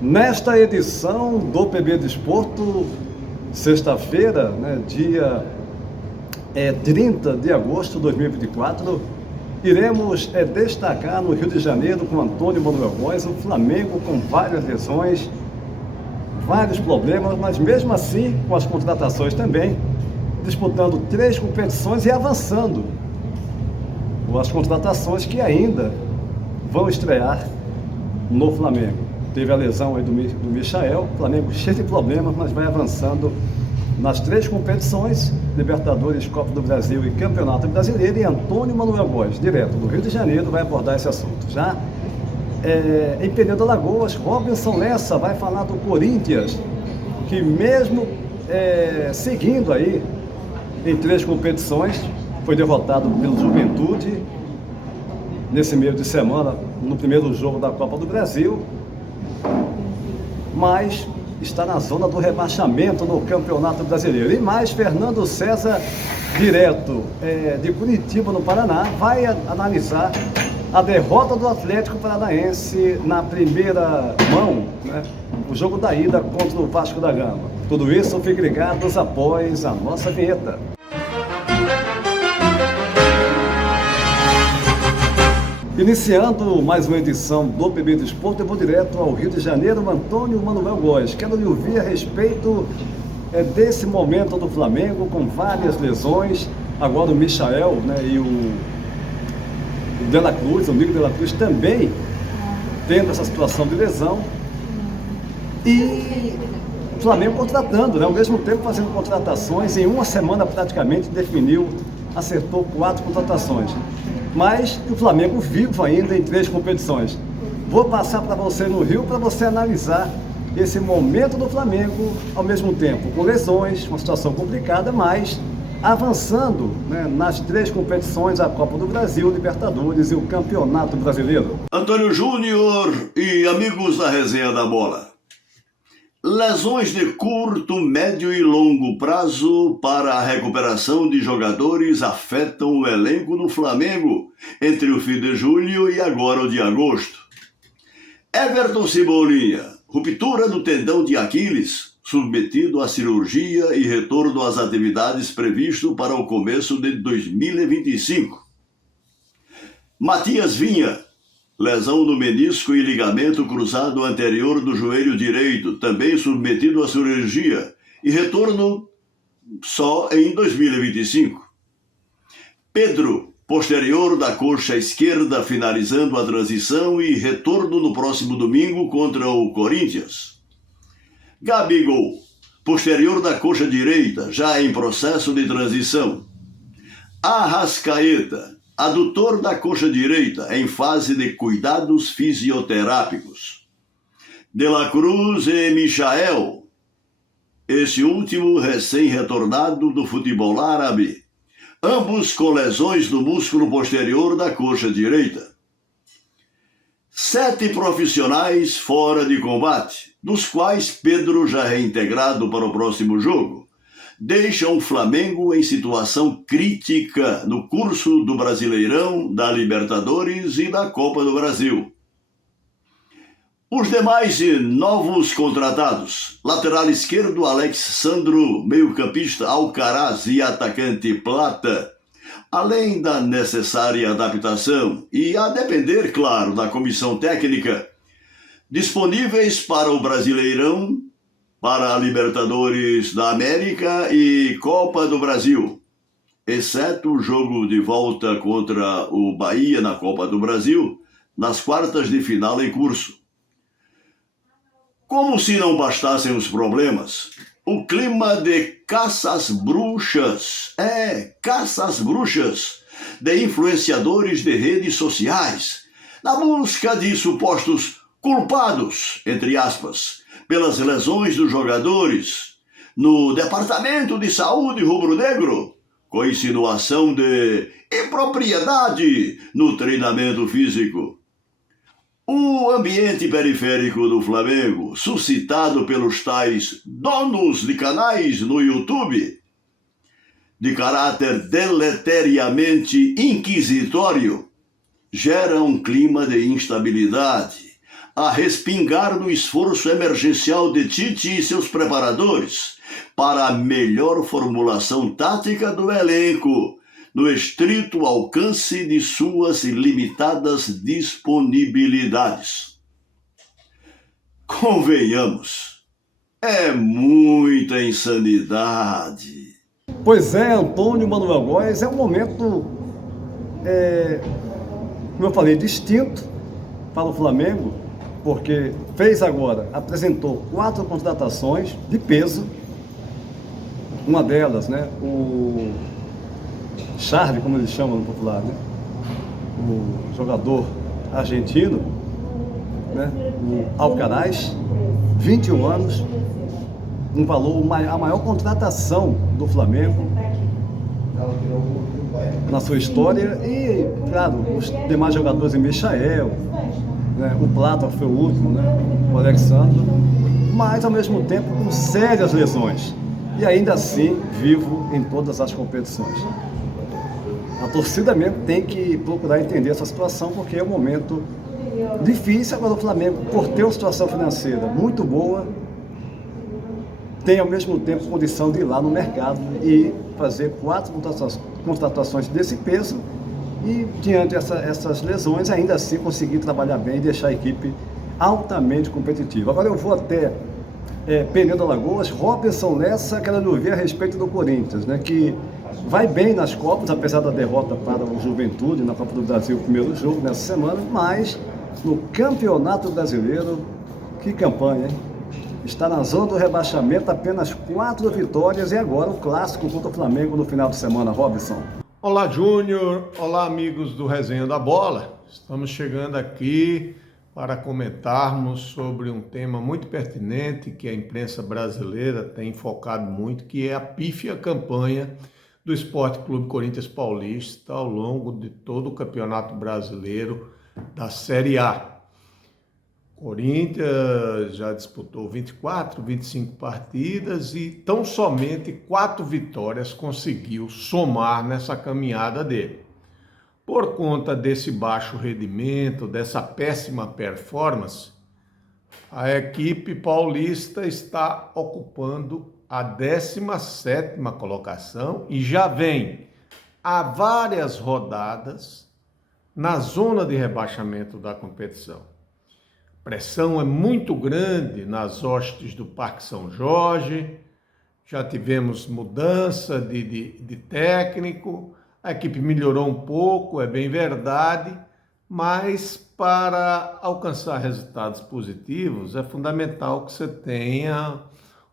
Nesta edição do PB Desporto, sexta-feira, dia 30 de agosto de 2024, iremos destacar no Rio de Janeiro com Antônio Manuel Góes, o Flamengo com várias lesões, vários problemas, mas mesmo assim com as contratações também, disputando 3 competições e avançando com as contratações que ainda vão estrear no Flamengo. Teve a lesão aí do Michael, o Flamengo cheio de problemas, mas vai avançando nas 3 competições, Libertadores, Copa do Brasil e Campeonato Brasileiro, e Antônio Manuel Góes, direto do Rio de Janeiro, vai abordar esse assunto. Já em Penedo de Alagoas, Robinson Lessa vai falar do Corinthians, que mesmo seguindo aí em 3 competições, foi derrotado pelo Juventude nesse meio de semana, no primeiro jogo da Copa do Brasil, mas está na zona do rebaixamento no Campeonato Brasileiro. E mais, Fernando César, direto de Curitiba, no Paraná, vai analisar a derrota do Atlético Paranaense na primeira mão, o jogo da ida contra o Vasco da Gama. Tudo isso, fiquem ligados após a nossa vinheta. Iniciando mais uma edição do PB Desporto, eu vou direto ao Rio de Janeiro, Antônio Manuel Góes. Quero lhe ouvir a respeito desse momento do Flamengo, com várias lesões. Agora o Michael, e o De La Cruz, o Nico De La Cruz, também tendo essa situação de lesão. E o Flamengo contratando, ao mesmo tempo fazendo contratações. Em uma semana praticamente acertou 4 contratações. Mas o Flamengo vivo ainda em 3 competições. Vou passar para você no Rio para você analisar esse momento do Flamengo, ao mesmo tempo com lesões, uma situação complicada, mas avançando nas 3 competições, a Copa do Brasil, Libertadores e o Campeonato Brasileiro. Antônio Júnior e amigos da Resenha da Bola. Lesões de curto, médio e longo prazo para a recuperação de jogadores afetam o elenco do Flamengo entre o fim de julho e agora o de agosto. Everton Cebolinha, ruptura do tendão de Aquiles, submetido à cirurgia e retorno às atividades previsto para o começo de 2025. Matias Vinha, lesão no menisco e ligamento cruzado anterior do joelho direito, também submetido à cirurgia, e retorno só em 2025. Pedro, posterior da coxa esquerda, finalizando a transição e retorno no próximo domingo contra o Corinthians. Gabigol, posterior da coxa direita, já em processo de transição. Arrascaeta, adutor da coxa direita, em fase de cuidados fisioterápicos. De La Cruz e Michael, esse último recém-retornado do futebol árabe, ambos com lesões no músculo posterior da coxa direita. 7 profissionais fora de combate, dos quais Pedro, já reintegrado para o próximo jogo, deixam o Flamengo em situação crítica no curso do Brasileirão, da Libertadores e da Copa do Brasil. Os demais novos contratados: lateral esquerdo Alex Sandro, meio-campista Alcaraz e atacante Plata, além da necessária adaptação e a depender, claro, da comissão técnica, disponíveis para o Brasileirão, para a Libertadores da América e Copa do Brasil, exceto o jogo de volta contra o Bahia na Copa do Brasil, nas quartas de final em curso. Como se não bastassem os problemas, o clima de caça às bruxas, de influenciadores de redes sociais, na busca de supostos culpados, entre aspas, pelas lesões dos jogadores, no Departamento de Saúde rubro-negro, com insinuação de impropriedade no treinamento físico. O ambiente periférico do Flamengo, suscitado pelos tais donos de canais no YouTube, de caráter deleteriamente inquisitório, gera um clima de instabilidade, a respingar no esforço emergencial de Tite e seus preparadores para a melhor formulação tática do elenco, no estrito alcance de suas limitadas disponibilidades. Convenhamos, é muita insanidade. Pois é, Antônio Manuel Góes, é um momento, como eu falei, distinto para o Flamengo, porque apresentou 4 contratações de peso. Uma delas, né, o Charlie, como eles chamam no popular, né, o jogador argentino, né, o Alcaraz, 21 anos, um valor, a maior contratação do Flamengo na sua história. E, claro, os demais jogadores, Michael, né, o Plata foi o último, né, o Alexandre, mas ao mesmo tempo com sérias lesões, e ainda assim vivo em todas as competições. A torcida mesmo tem que procurar entender essa situação, porque é um momento difícil. Agora o Flamengo, por ter uma situação financeira muito boa, tem ao mesmo tempo condição de ir lá no mercado e fazer 4 contratações desse peso e, diante dessas lesões, ainda assim conseguir trabalhar bem e deixar a equipe altamente competitiva. Agora eu vou até Penedo de Alagoas. Robson Lessa, quero ouvir a respeito do Corinthians, né, que vai bem nas Copas, apesar da derrota para o Juventude na Copa do Brasil, o primeiro jogo nessa semana, mas no Campeonato Brasileiro, que campanha, hein? Está na zona do rebaixamento, apenas 4 vitórias, e agora o clássico contra o Flamengo no final de semana. Robson. Olá, Júnior. Olá, amigos do Resenha da Bola. Estamos chegando aqui para comentarmos sobre um tema muito pertinente que a imprensa brasileira tem focado muito, que é a pífia campanha do Sport Clube Corinthians Paulista ao longo de todo o Campeonato Brasileiro da Série A. Corinthians já disputou 24, 25 partidas e tão somente 4 vitórias conseguiu somar nessa caminhada dele. Por conta desse baixo rendimento, dessa péssima performance, a equipe paulista está ocupando a 17ª colocação e já vem há várias rodadas na zona de rebaixamento da competição. A pressão é muito grande nas hostes do Parque São Jorge, já tivemos mudança de técnico, a equipe melhorou um pouco, é bem verdade, mas para alcançar resultados positivos é fundamental que você tenha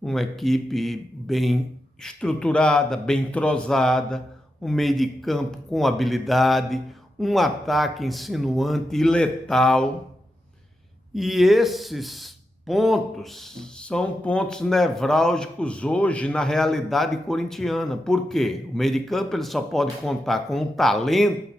uma equipe bem estruturada, bem entrosada, um meio de campo com habilidade, um ataque insinuante e letal. E esses pontos são pontos nevrálgicos hoje na realidade corintiana. Por quê? O meio de campo ele só pode contar com o talento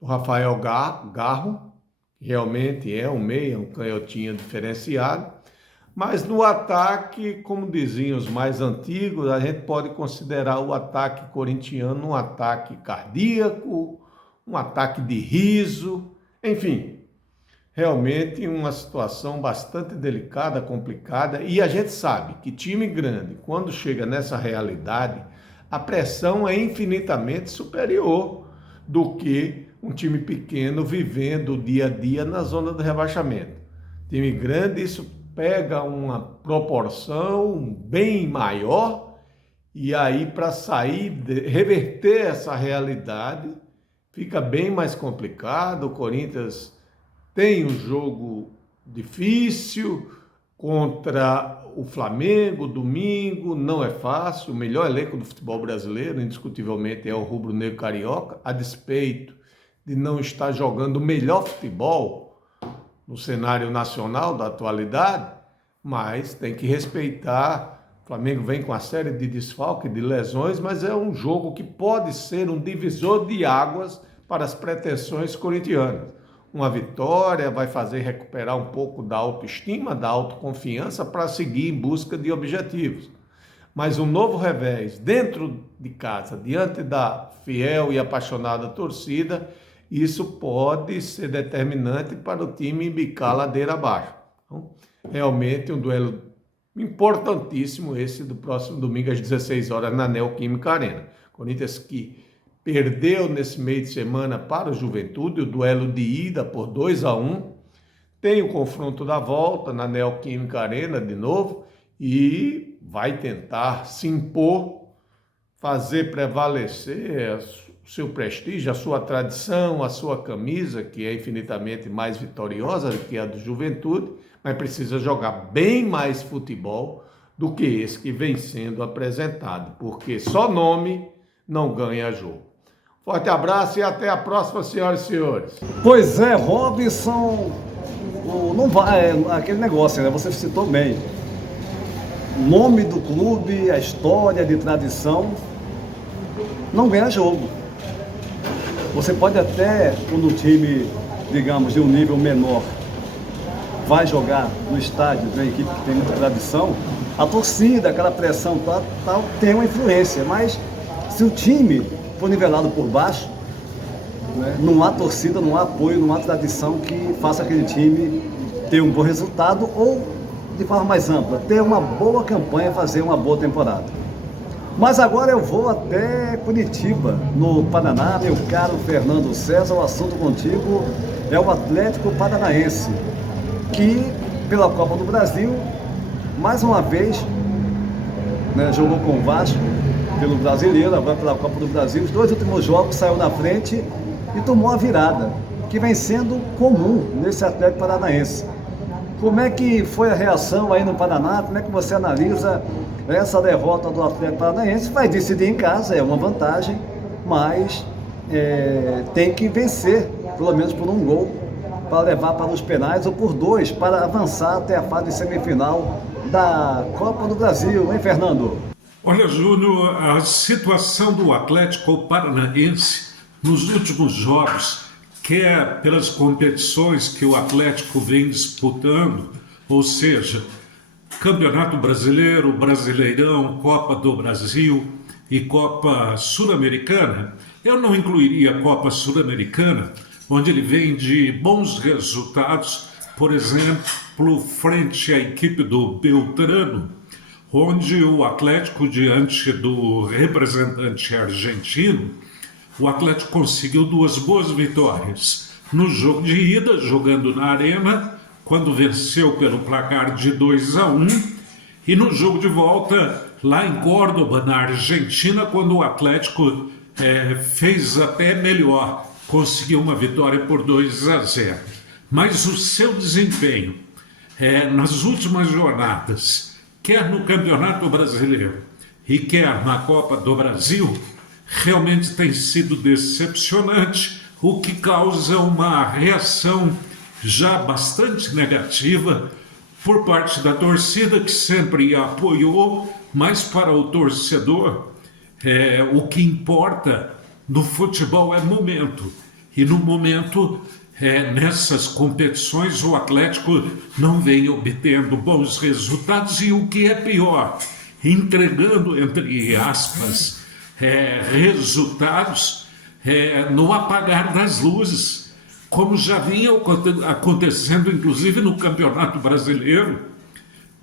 do Rafael Garro, que realmente é um meia, um canhotinho diferenciado, mas no ataque, como diziam os mais antigos, a gente pode considerar o ataque corintiano um ataque cardíaco, um ataque de riso, enfim. Realmente uma situação bastante delicada, complicada, e a gente sabe que time grande, quando chega nessa realidade, a pressão é infinitamente superior do que um time pequeno vivendo o dia a dia na zona do rebaixamento. Time grande, isso pega uma proporção bem maior, e aí para reverter essa realidade, fica bem mais complicado. O Corinthians tem um jogo difícil contra o Flamengo, domingo, não é fácil. O melhor elenco do futebol brasileiro, indiscutivelmente, é o rubro-negro carioca, a despeito de não estar jogando o melhor futebol no cenário nacional da atualidade, mas tem que respeitar. O Flamengo vem com uma série de desfalques, de lesões, mas é um jogo que pode ser um divisor de águas para as pretensões corintianas. Uma vitória vai fazer recuperar um pouco da autoestima, da autoconfiança para seguir em busca de objetivos. Mas um novo revés dentro de casa, diante da fiel e apaixonada torcida, isso pode ser determinante para o time embicar a ladeira abaixo. Então, realmente um duelo importantíssimo esse do próximo domingo às 16 horas na Neoquímica Arena. Corinthians que perdeu nesse meio de semana para o Juventude, o duelo de ida por 2-1. Tem o confronto da volta na Neoquímica Arena de novo e vai tentar se impor, fazer prevalecer o seu prestígio, a sua tradição, a sua camisa, que é infinitamente mais vitoriosa do que a do Juventude, mas precisa jogar bem mais futebol do que esse que vem sendo apresentado, porque só nome não ganha jogo. Forte abraço e até a próxima, senhoras e senhores. Pois é, Robson, não vai, aquele negócio, né? Você citou bem. O nome do clube, a história de tradição, não ganha jogo. Você pode até, quando um time, digamos, de um nível menor, vai jogar no estádio de uma equipe que tem muita tradição, a torcida, aquela pressão tal, tem uma influência. Mas se o time for nivelado por baixo, né, não há torcida, não há apoio, não há tradição que faça aquele time ter um bom resultado ou, de forma mais ampla, ter uma boa campanha, fazer uma boa temporada. Mas agora eu vou até Curitiba, no Paraná, meu caro Fernando César. O assunto contigo é o Atlético Paranaense, que pela Copa do Brasil, mais uma vez, né, jogou com o Vasco pelo Brasileiro, agora pela Copa do Brasil. Os 2 últimos jogos saiu na frente e tomou a virada, que vem sendo comum nesse Atlético Paranaense. Como é que foi a reação aí no Paraná? Como é que você analisa essa derrota do Atlético Paranaense? Vai decidir em casa, é uma vantagem, mas tem que vencer, pelo menos por um gol, para levar para os penais, ou por 2, para avançar até a fase semifinal da Copa do Brasil, hein, Fernando? Olha, Júnior, a situação do Atlético Paranaense nos últimos jogos, quer pelas competições que o Atlético vem disputando, ou seja, Campeonato Brasileiro, Brasileirão, Copa do Brasil e Copa Sul-Americana, eu não incluiria a Copa Sul-Americana, onde ele vem de bons resultados, por exemplo, frente à equipe do Beltrano, onde o Atlético, diante do representante argentino, o Atlético conseguiu 2 boas vitórias. No jogo de ida, jogando na Arena, quando venceu pelo placar de 2-1, e no jogo de volta, lá em Córdoba, na Argentina, quando o Atlético fez até melhor, conseguiu uma vitória por 2-0. Mas o seu desempenho nas últimas jornadas, quer no Campeonato Brasileiro e quer na Copa do Brasil, realmente tem sido decepcionante, o que causa uma reação já bastante negativa por parte da torcida, que sempre apoiou, mas para o torcedor, o que importa no futebol é momento. E no momento, nessas competições, o Atlético não vem obtendo bons resultados e, o que é pior, entregando, entre aspas, resultados no apagar das luzes, como já vinha acontecendo, inclusive, no Campeonato Brasileiro,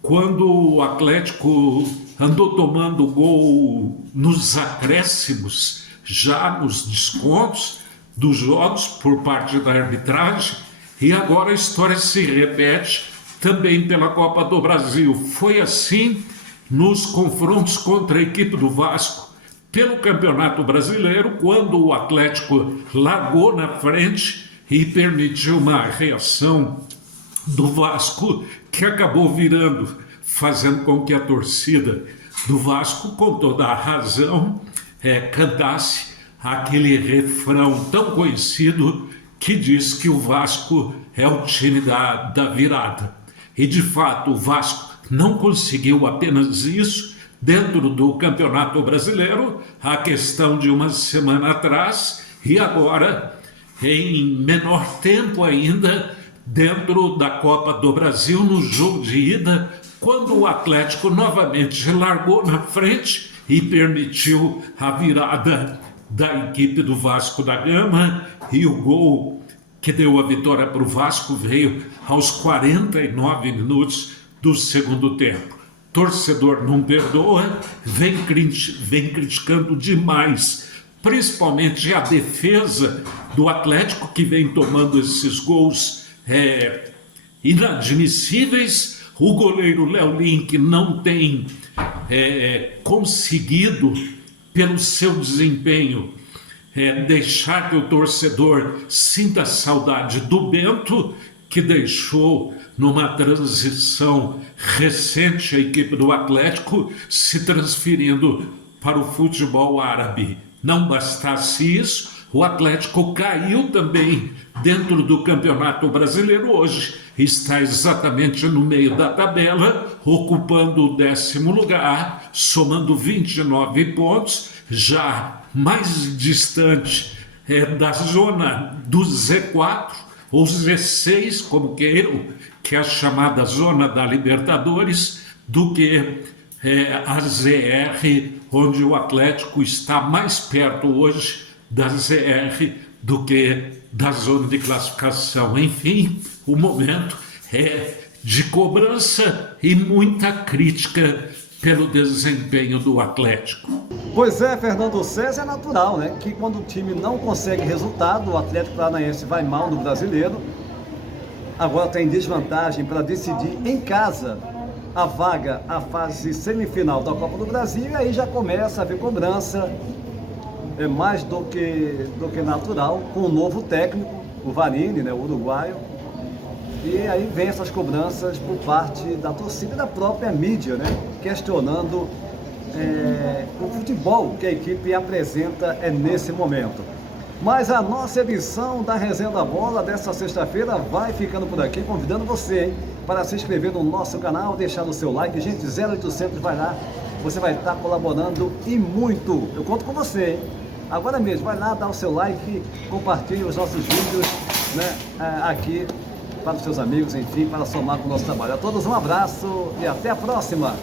quando o Atlético andou tomando gol nos acréscimos, já nos descontos dos jogos por parte da arbitragem, e agora a história se repete também pela Copa do Brasil. Foi assim nos confrontos contra a equipe do Vasco pelo Campeonato Brasileiro, quando o Atlético largou na frente e permitiu uma reação do Vasco que acabou virando, fazendo com que a torcida do Vasco, com toda a razão, cantasse aquele refrão tão conhecido que diz que o Vasco é o time da virada. E, de fato, o Vasco não conseguiu apenas isso dentro do Campeonato Brasileiro, a questão de uma semana atrás, e agora, em menor tempo ainda, dentro da Copa do Brasil, no jogo de ida, quando o Atlético novamente largou na frente e permitiu a virada da equipe do Vasco da Gama, e o gol que deu a vitória para o Vasco veio aos 49 minutos do segundo tempo. Torcedor não perdoa, vem criticando demais, principalmente a defesa do Atlético, que vem tomando esses gols inadmissíveis. O goleiro Léo Link não tem conseguido, pelo seu desempenho, deixar que o torcedor sinta saudade do Bento, que deixou numa transição recente a equipe do Atlético, se transferindo para o futebol árabe. Não bastasse isso, o Atlético caiu também dentro do Campeonato Brasileiro hoje. Está exatamente no meio da tabela, ocupando o 10º lugar, somando 29 pontos, já mais distante da zona do Z4, ou Z6, como queiram, que é a chamada zona da Libertadores, do que a ZR, onde o Atlético está mais perto hoje da ZR do que da zona de classificação. Enfim, o momento é de cobrança e muita crítica pelo desempenho do Atlético. Pois é, Fernando César, é natural, né? Que quando o time não consegue resultado, o Atlético Paranaense vai mal no Brasileiro, agora tem desvantagem para decidir em casa a vaga, a fase semifinal da Copa do Brasil, e aí já começa a haver cobrança, mais do que natural, com o novo técnico, o Varini, né, o uruguaio, e aí vem essas cobranças por parte da torcida e da própria mídia, né, questionando o futebol que a equipe apresenta nesse momento. Mas a nossa edição da Resenha da Bola dessa sexta-feira vai ficando por aqui, convidando você, hein, para se inscrever no nosso canal, deixar o seu like. Gente, 0800, vai lá, você vai estar colaborando e muito. Eu conto com você, hein? Agora mesmo, vai lá, dá o seu like, compartilhe os nossos vídeos, né, aqui para os seus amigos, enfim, para somar com o nosso trabalho. A todos um abraço e até a próxima!